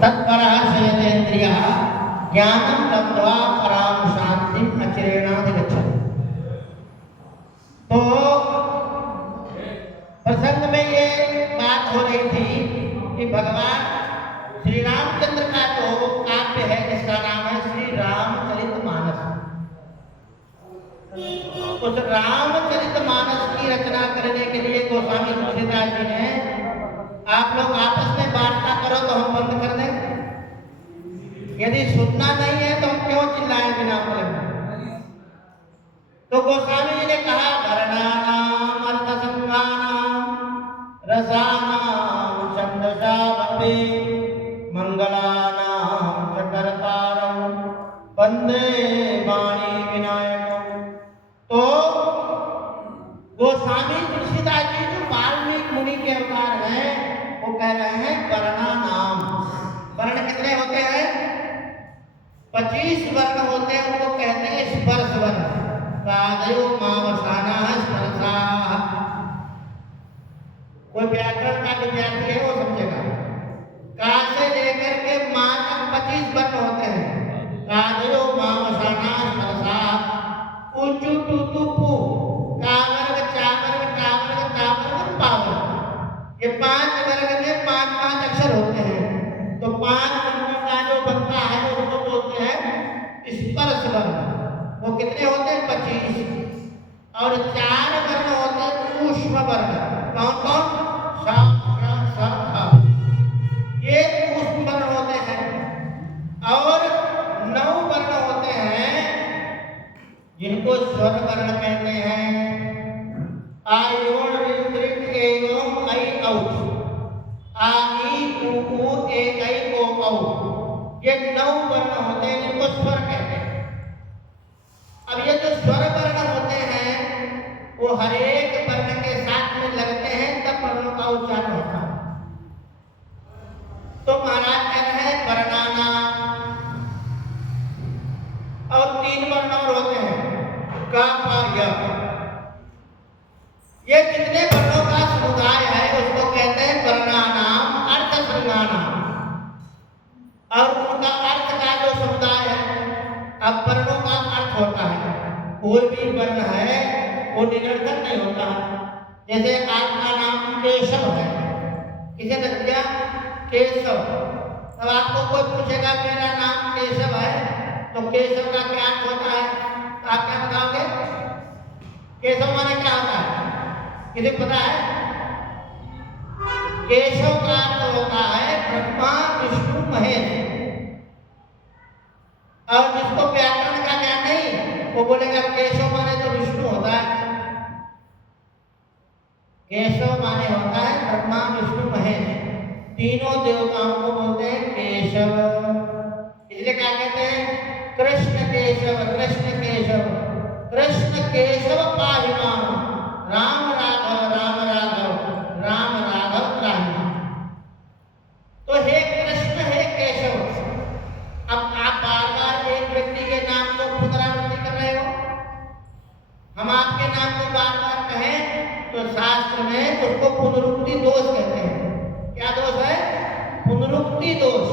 तत्परः संयतेन्द्रियः ज्ञानं लब्ध्वा परां शांतिं अचिरेणाधिगच्छति। तो प्रसंग में ये बात हो रही थी कि भगवान श्री रामचंद्र का जो काव्य है जिसका नाम है श्री रामचरितमानस, उस रामचरितमानस की रचना करने के लिए गोस्वामी तुलसीदास जी ने, आप लोग आपस में वार्ता करो तो हम बंद कर दें, यदि सुनना नहीं है तो हम क्यों चिल्लाएं बिना मतलब। तो गोस्वामी जी ने कहा वर्णानाम अर्थसंगानाम रसानाम छंदसावपि मंगलानाम च कर्तारं वंदे वाणी विनायकं। तो गोस्वामी तुलसीदास जी जो वाल्मीकि मुनि के अवतार हैं वो कह रहे हैं वर्णानाम। वर्ण कितने होते हैं? 25 वर्ण होते हैं, उनको कहते हैं स्पर्श वर्ण। कादयो मावसाना स्पर्शा। कोई व्याकरण का विद्यार्थी है वो समझेगा। का से लेकर के मां तक 25 वर्ण होते हैं। कादयो मावसाना स्पर्शा। ऊचू टूटू पू। का वर्ग, चा वर्ग, टा वर्ग, ता वर्ग, पा वर्ग। ये 5 वर्ग में 5 अक्षर होते हैं। तो 5 वर्गों का जो बनता है उसको बोलते हैं स्पर्श वर्ण। वो कितने होते हैं? 25। और 4 वर्ण होते हैं ऊष्म वर्ण। कौन कौन? सा, रा, सा, था। ये ऊष्म वर्ण होते हैं। और 9 वर्ण होते हैं जिनको स्वर वर्ण कहते हैं। आयोण विस्तृत एवं ऐ औ। आ ई उ ऊ ए ऐ ओ औ। ये 9 वर्ण होते हैं जिनको स्वर कहते हैं। अब ये जो स्वर वर्ण होते हैं वो हर एक वर्ण के साथ में लगते हैं तब वर्णों का उच्चारण होता है। तो महाराज कह रहे हैं वर्णाना। और 3 वर्ण और होते हैं का, पा, य। ये जितने वर्णों का समुदाय है उसको कहते हैं वर्णानाम अर्थसंगानाम। और उनका अर्थ का जो समुदाय है, अब वर्णों का अर्थ होता है। कोई भी वर्ण है वो निरर्थक नहीं होता है। जैसे आपका नाम केशव है, किसे रख दिया? केशव। अब आपको कोई पूछेगा मेरा नाम केशव है तो केशव का क्या अर्थ होता है? तो आप क्या बताओगे? केशव माने क्या होता है? किसे पता है? केशव का अर्थ होता है ब्रह्मा विष्णु महेश। और जिसको व्याकरण का ज्ञान नहीं वो बोलेगा केशव माने तो विष्णु होता है। केशव माने होता है ब्रह्मा विष्णु महेश, तीनों देवताओं को बोलते हैं केशव। इसलिए क्या कहते हैं? कृष्ण केशव, कृष्ण केशव, कृष्ण केशव पाहि मां, राम राघव, राम राघव, राम राघव पाहि मां। तो हे कृष्ण, हे केशव। अब आप बार-बार एक व्यक्ति के नाम को पुनरावृत्ति कर रहे हो। हम आपके नाम को बार-बार कहें तो शास्त्र में उसको पुनरुक्ति दोष कहते हैं। क्या दोष है? पुनरुक्ति दोष।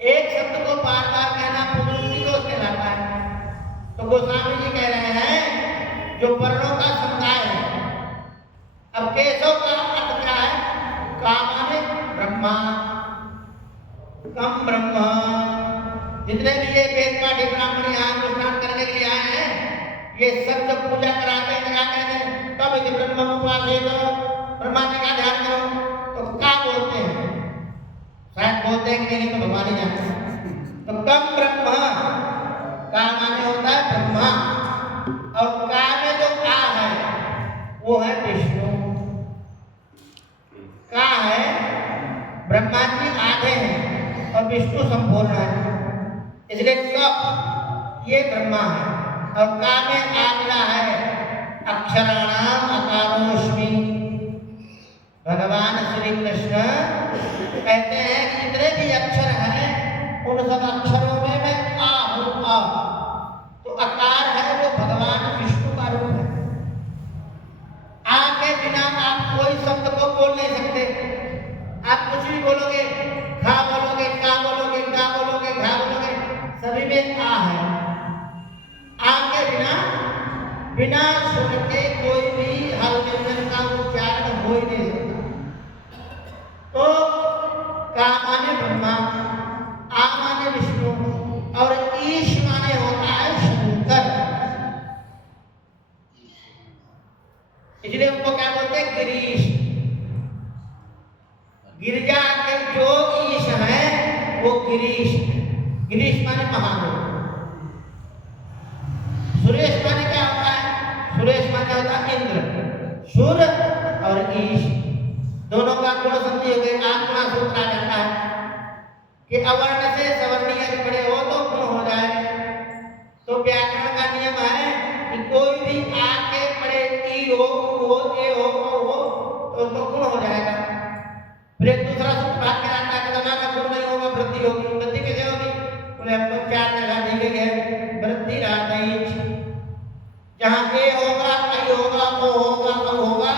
एक शब्द को बार-बार कहना पुनरुक्ति दोष कहलाता है। तो गोस्वामी जी कह रहे हैं जो वर्णों का समुदाय है। अब केशव का अर्थ क्या है? का माने ब्रह्मा, कम ब्रह्म। जितने भी ये वेद पाठी ब्राह्मण यहाँ अनुष्ठान करने के लिए आए हैं, ये सब जब पूजा कराते हैं क्या कहते हैं? तब यदि ब्रह्म उपासेत, ब्रह्मा जी का ध्यान करो, तो क्या बोलते हैं? शायद बोलते हैं कि नहीं तो भगवान ही जानते हैं। तो कम ब्रह्म का माने होता है ब्रह्मा। और का में जो का है वो है विष्णु। का है ब्रह्मा जी आधे हैं और विष्णु संपूर्ण है, इसलिए क ये ब्रह्मा है। और का में आ मिला है अक्षराणाम अकारोष्मि। भगवान श्री कृष्ण कहते हैं कि जितने भी अक्षर हैं उन सब अक्षरों में मैं आ हूं। आ तो अकार है वो भगवान विष्णु का रूप है। आ के बिना आप कोई शब्द को बोल नहीं सकते। आप कुछ भी बोलोगे बिना सुर के कोई भी हल व्यंजन का उच्चारण हो ही नहीं सकता। तो का माने ब्रह्मा, आ माने विष्णु और ईश माने होता है शंकर। इसलिए उनको क्या बोलते हैं? गिरीश। गिरिजा के जो ईश है वो गिरीश है। गिरीश माने महादेव। सुरेश माने क्या होता है? सुरेश माने होता है इंद्र। सुर और ईश दोनों का गुण संधि हो गई, आत्मा सूत्र आ जाता है कि अवर्ण से सवर्णीय पड़े हो तो गुण हो जाए। तो व्याकरण का नियम है कि कोई भी आके पड़े ई हो, ओ, ए हो, ओ हो तो उसको गुण हो जाएगा। फिर एक दूसरा सूत्र भाग के आता है कि ना गुण नहीं होगा, वृद्धि होगी। वृद्धि कैसे होगी? बोले हमको 4 जगह दी गई है, वृद्धि राधईच। जहाँ ए होगा, आई होगा, ओ होगा, औ होगा,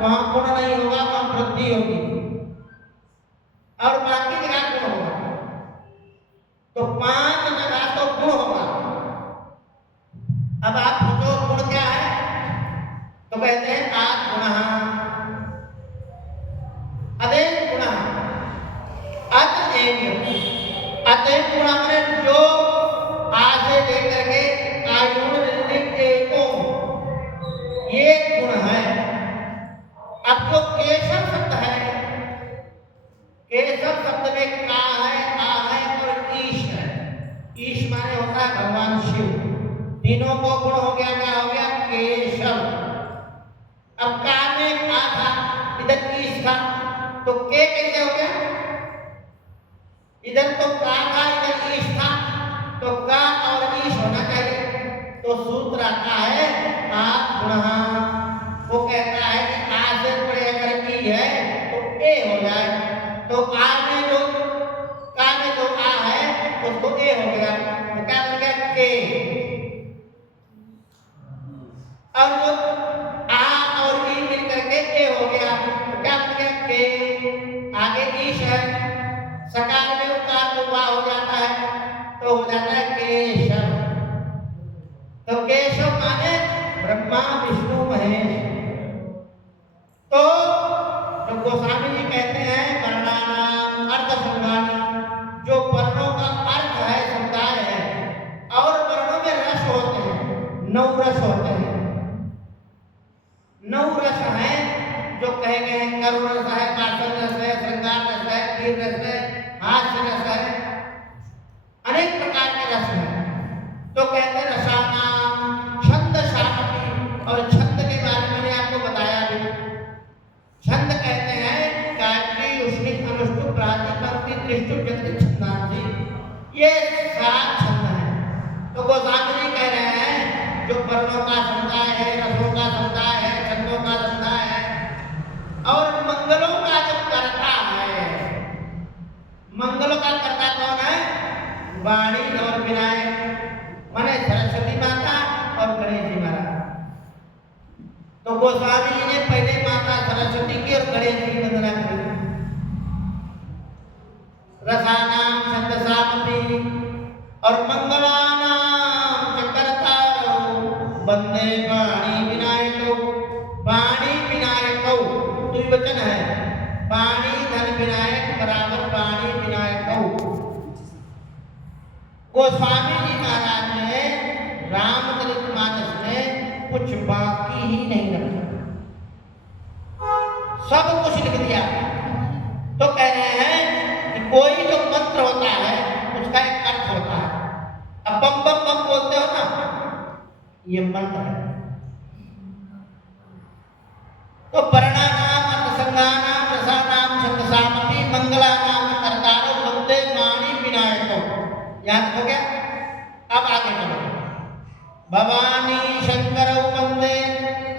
वहाँ गुण नहीं होगा, वहाँ वृद्धि होगी और बाकी जगह गुण होगा। तो 5 जगह तो गुण होगा। अब आप पूछो गुण क्या है? तो कहते हैं आद गुणः, अदेन गुणः, अतएव। अतएव गुण माने जो आ से लेकर के आयुण एको, ये गुण है। अब जो केशव शब्द है, केशव शब्द में का है, आ है और ईश है। ईश माने होता है भगवान शिव। तीनों को गुण हो गया, क्या हो गया? केशव। अब का में आ था, इधर ईश था, तो के कैसे हो गया? इधर तो का था, इधर ईश था, तो का और ईश होना चाहिए। तो सूत्र आता है आ गुणः। वो कहता है कि आ से पड़े अगर ई है तो ए हो जाए। तो आ में जो का में जो आ है उसको ए हो गया, तो क्या बन गया? के। अब जो आ और ई मिल करके ए हो गया, तो क्या बन गया? के। आगे ईश है, सकार में उकार उपा हो जाता है तो हो जाता है केशव। तो केशव माने ब्रह्मा विष्णु महेश। तो जो गोस्वामी जी कहते हैं वर्णानाम अर्थ संज्ञानाम, जो वर्णों का अर्थ है, समुदाय है, और वर्णों में रस होते हैं, 9 रस होते हैं। 9 रस हैं जो कहे गए हैं। करुण रस है, कातर रस है, श्रृंगार रस है, वीर रस है, हास्य रस है, अनेक प्रकार के रस हैं। तो कहते हैं रसानाम छंद शापति, और छंद के बारे में मैंने आपको बताया भी। छंद कहते हैं गायत्री, उष्णिक, अनुष्टुप, प्राति, पंक्ति, त्रिष्टुप, जति, छंदांसी। ये 7 छंद हैं। तो गोस्वामी जी कह रहे हैं जो वर्णों का समुदाय है, रसों का समुदाय है, छंदों का समुदाय है, और मंगलों का जो कर्ता है, मंगलों का कर्ता कौन है? वाणी और विनायक माने सरस्वती माता और गणेश जी महाराज। तो गोस्वामी जी ने पहले माता सरस्वती की और गणेश जी की वंदना की। रसानाम छंदसामपि और मंगलानाम च कर्तारौ वंदे वाणी विनायकौ। वाणी विनायकौ द्विवचन है। वाणी धन विनायक बराबर वाणी विनायकौ। गोस्वामी जी महाराज ने रामचरितमानस में कुछ बाकी ही नहीं रखा, सब कुछ लिख दिया। तो कह रहे हैं कि कोई जो मंत्र होता है उसका एक अर्थ होता है। अब बम बम बम बोलते हो ना, ये मंत्र है। तो वर्णानाम अर्थसंज्ञानाम रसानाम छंदसामपि मंगलानाम कर्तारौ वंदे वाणी विनायकौ। याद हो गया? अब आगे चलो। भवानी शंकरौ वंदे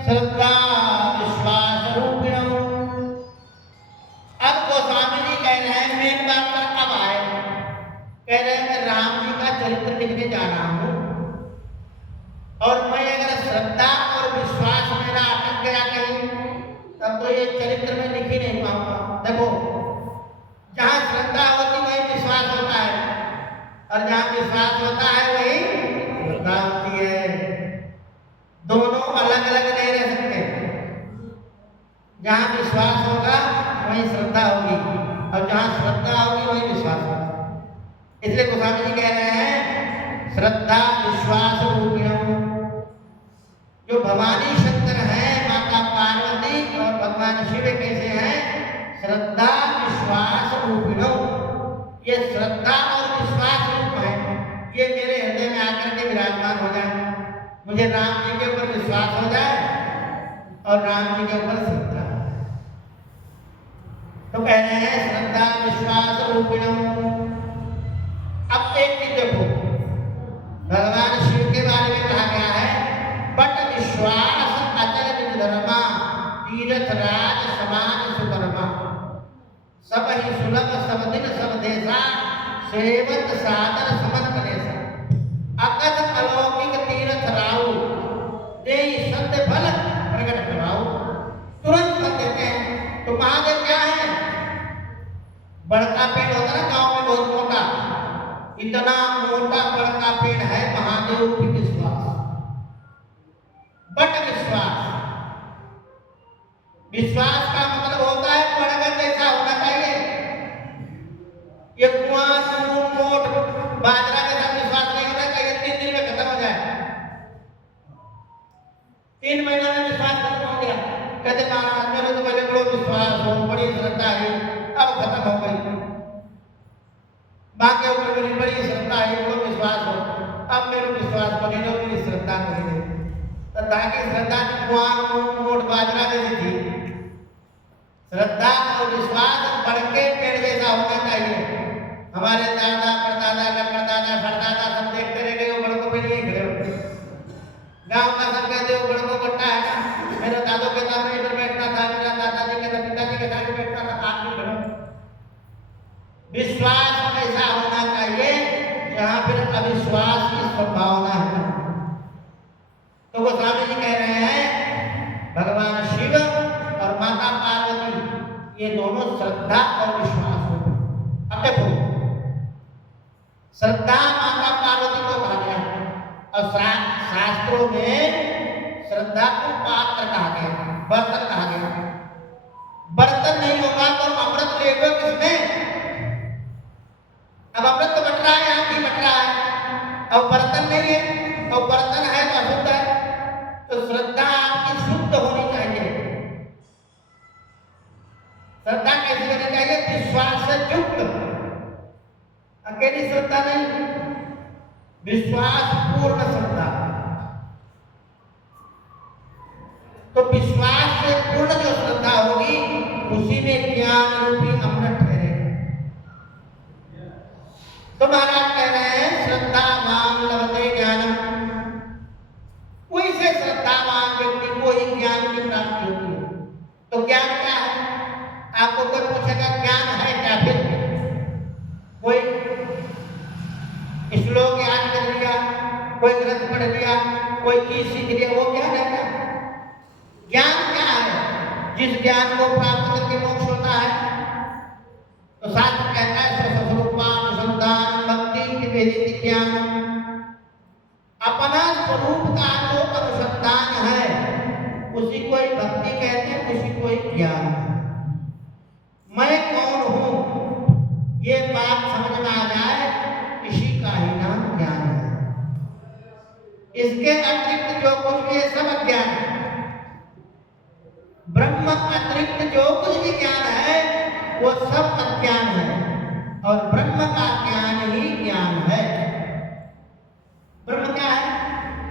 श्रद्धा विश्वास रूपिणौ। अब गोस्वामी जी कह रहे हैं, मेन बात पर अब आए, कह रहे हैं मैं राम जी का चरित्र लिखने जा रहा हूं, और मैं अगर श्रद्धा और विश्वास मेरा अटक गया कहीं, तब तो ये चरित्र में लिख ही नहीं पाऊंगा। देखो, जहां श्रद्धा होती वही विश्वास होता है, और जहां विश्वास होता है वही श्रद्धा होती है। दोनों गोस्वामी जी कह रहे हैं श्रद्धा विश्वास रूपिणम, जो भवानी शंकर है, माता पार्वती और भगवान शिव कैसे हैं? श्रद्धा विश्वास रूपिणम। ये श्रद्धा और विश्वास रूप है, ये मेरे हृदय में आकर के विराजमान हो जाए, मुझे राम जी के ऊपर विश्वास हो जाए और राम जी के ऊपर श्रद्धा। तो कह रहे हैं श्रद्धा विश्वास रूपिणम। अब एक चीज देखो, भगवान शिव के बारे में कहा गया है बट विश्वास अचल निज धर्मा, तीर्थ राज समान सुकर्मा, सब ही सुलभ सब दिन सब देशा, सेवत सादर समन कलेसा, अकथ अलौकिक तीर्थ राउ, देहि सत्य फल प्रकट कराओ। तुरंत फल देते हैं। तो महादेव क्या है? बड़का पेड़ होता है ना गांव में बहुत मोटा, इतना मोटा बड़का पेड़ है महादेव की विश्वास, बट विश्वास। विश्वास का मतलब होता है बड़गद जैसा होना चाहिए। ये कुआं नून मोट बाजरा के साथ विश्वास नहीं होना चाहिए 3 दिन में खत्म हो जाए। 3 महीना में विश्वास खत्म हो गया, कहते महाराज मेरे तो पहले बड़ो विश्वास हो, बड़ी श्रद्धा है, अब खत्म हो गई। बाकी ऊपर मेरी बड़ी श्रद्धा है, बड़ो विश्वास हो, अब मेरे विश्वास बने लो, मेरी श्रद्धा बनी रहे। तो ताकि श्रद्धा कुआं नून मोट बाजरा जैसी थी, श्रद्धा और विश्वास बढ़के पेड़ जैसा होना चाहिए। हमारे दादा परदादा परदादा फरदादा सब देखते रह गए, वो बड़कों पे नहीं खड़े होते। गांव का सब कहते वो बड़कों कट्टा है ना, मेरा दादो के साथ में इधर बैठता था, मेरा दादाजी के साथ पिताजी के साथ बैठता था, आप भी खड़े। विश्वास ऐसा होना चाहिए जहां फिर अविश्वास की संभावना है। तो गोस्वामी जी कह रहे हैं भगवान शिव और माता पार्वती ये दोनों श्रद्धा और विश्वास हो। अब देखो श्रद्धा माता पार्वती को कहा गया और शास्त्रों में श्रद्धा को पात्र कहा गया, बर्तन कहा गया। बर्तन नहीं होगा तो अमृत लेगा किसमें? अब अमृत तो बट रहा है, यहाँ भी बट रहा है, अब बर्तन नहीं है, और बर्तन है तो अशुद्ध है। तो श्रद्धा आपकी शुद्ध होनी चाहिए। श्रद्धा कैसी होनी चाहिए? विश्वास से युक्त, अकेली श्रद्धा नहीं, विश्वास पूर्ण श्रद्धा। तो विश्वास से पूर्ण जो श्रद्धा होगी उसी में ज्ञान रूपी अमृत ठहरेगा। तो महाराज कह रहे हैं श्रद्धावान लभते ज्ञानम, कोई से श्रद्धावान व्यक्ति को ही ज्ञान की प्राप्ति होती है। तो ज्ञान क्या है? आपको कोई पूछेगा ज्ञान है क्या? फिर कोई श्लोक याद कर लिया, कोई ग्रंथ पढ़ लिया, कोई चीज सीख लिया, वो ज्ञान है क्या? ज्ञान क्या है? जिस ज्ञान को प्राप्त करके मोक्ष होता है। तो शास्त्र कहता है स्वस्वरूपानुसंधान भक्ति निवेदित ज्ञान, अपना स्वरूप का जो अनुसंधान है उसी को ही भक्ति कहते हैं, उसी को ही ज्ञान। मैं कौन हूं ये बात समझ में आ जाए, इसी का ही नाम ज्ञान है। इसके अतिरिक्त जो कुछ भी है सब अज्ञान है। ब्रह्म अतिरिक्त जो कुछ भी ज्ञान है वो सब अज्ञान है, और ब्रह्म का ज्ञान ही ज्ञान है। ब्रह्म क्या है?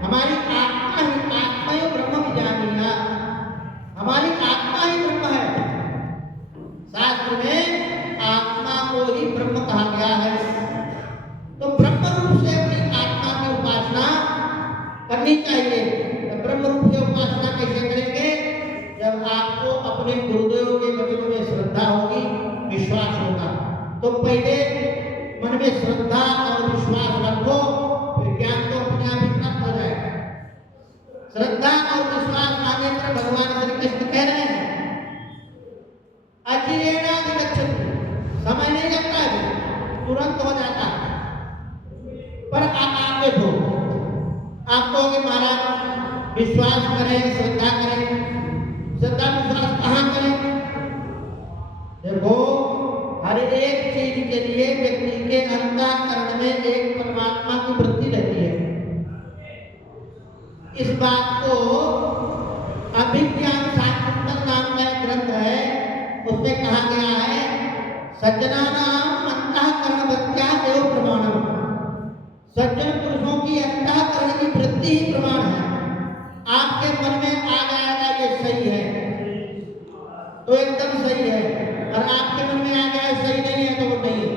हमारी आत्मा ही, आत्मा ही ब्रह्म ज्ञानिना, हमारी आत्मा ही ब्रह्म है। शास्त्र में आत्मा को ही ब्रह्म कहा गया है। तो ब्रह्म रूप से अपनी आत्मा की उपासना करनी चाहिए। तो ब्रह्म रूप से उपासना कैसे करेंगे? जब आपको अपने गुरुदेव के वचनों में श्रद्धा होगी, विश्वास होगा। तो पहले मन में श्रद्धा और विश्वास रखो, फिर ज्ञान तो अपने आप ही प्राप्त हो जाएगा। श्रद्धा और विश्वास आने पर भगवान श्री कृष्ण कह रहे हैं अचिरेणाधिगच्छति, समय नहीं लगता है, तुरंत हो जाता है। पर आप देखो, आप कहोगे महाराज विश्वास करें, श्रद्धा करें, श्रद्धा विश्वास कहाँ करें? देखो हर एक चीज के लिए व्यक्ति के अंतःकरण में एक परमात्मा की वृत्ति रहती है। इस बात को अभिज्ञान शाकुंतल नाम का एक ग्रंथ है, उसमें कहा गया है सज्जनानाम अंतःकरण वृत्त्या एव प्रमाणम। सज्जन पुरुषों की अंतःकरण की वृत्ति ही प्रमाण है। आपके मन में आ जाएगा ये सही है तो एकदम सही है, और आपके मन में आ जाए सही नहीं है तो वो नहीं है,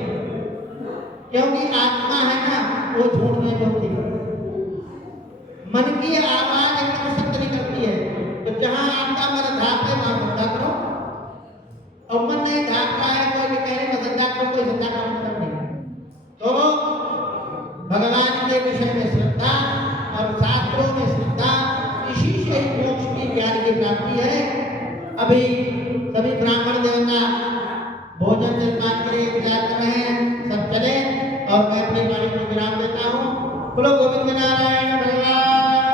क्योंकि आत्मा है ना वो झूठ नहीं बोलती। मन की आवाज एकदम सत्य निकलती है। तो जहां आपका मन धापे वहां धंधा करो, और मन नहीं धाप रहा है कोई भी कहने का धंधा करो, कोई धंधा का मतलब नहीं। तो भगवान के विषय में श्रद्धा और शास्त्रों में श्रद्धा, इसी से ही मोक्ष की ज्ञान की प्राप्ति है। अभी सभी ब्राह्मण देवता भोजन निर्माण के लिए इंतजार कर रहे हैं, सब चले और मैं अपनी वाणी को विराम देता हूँ। बोलो गोविंद नारायण।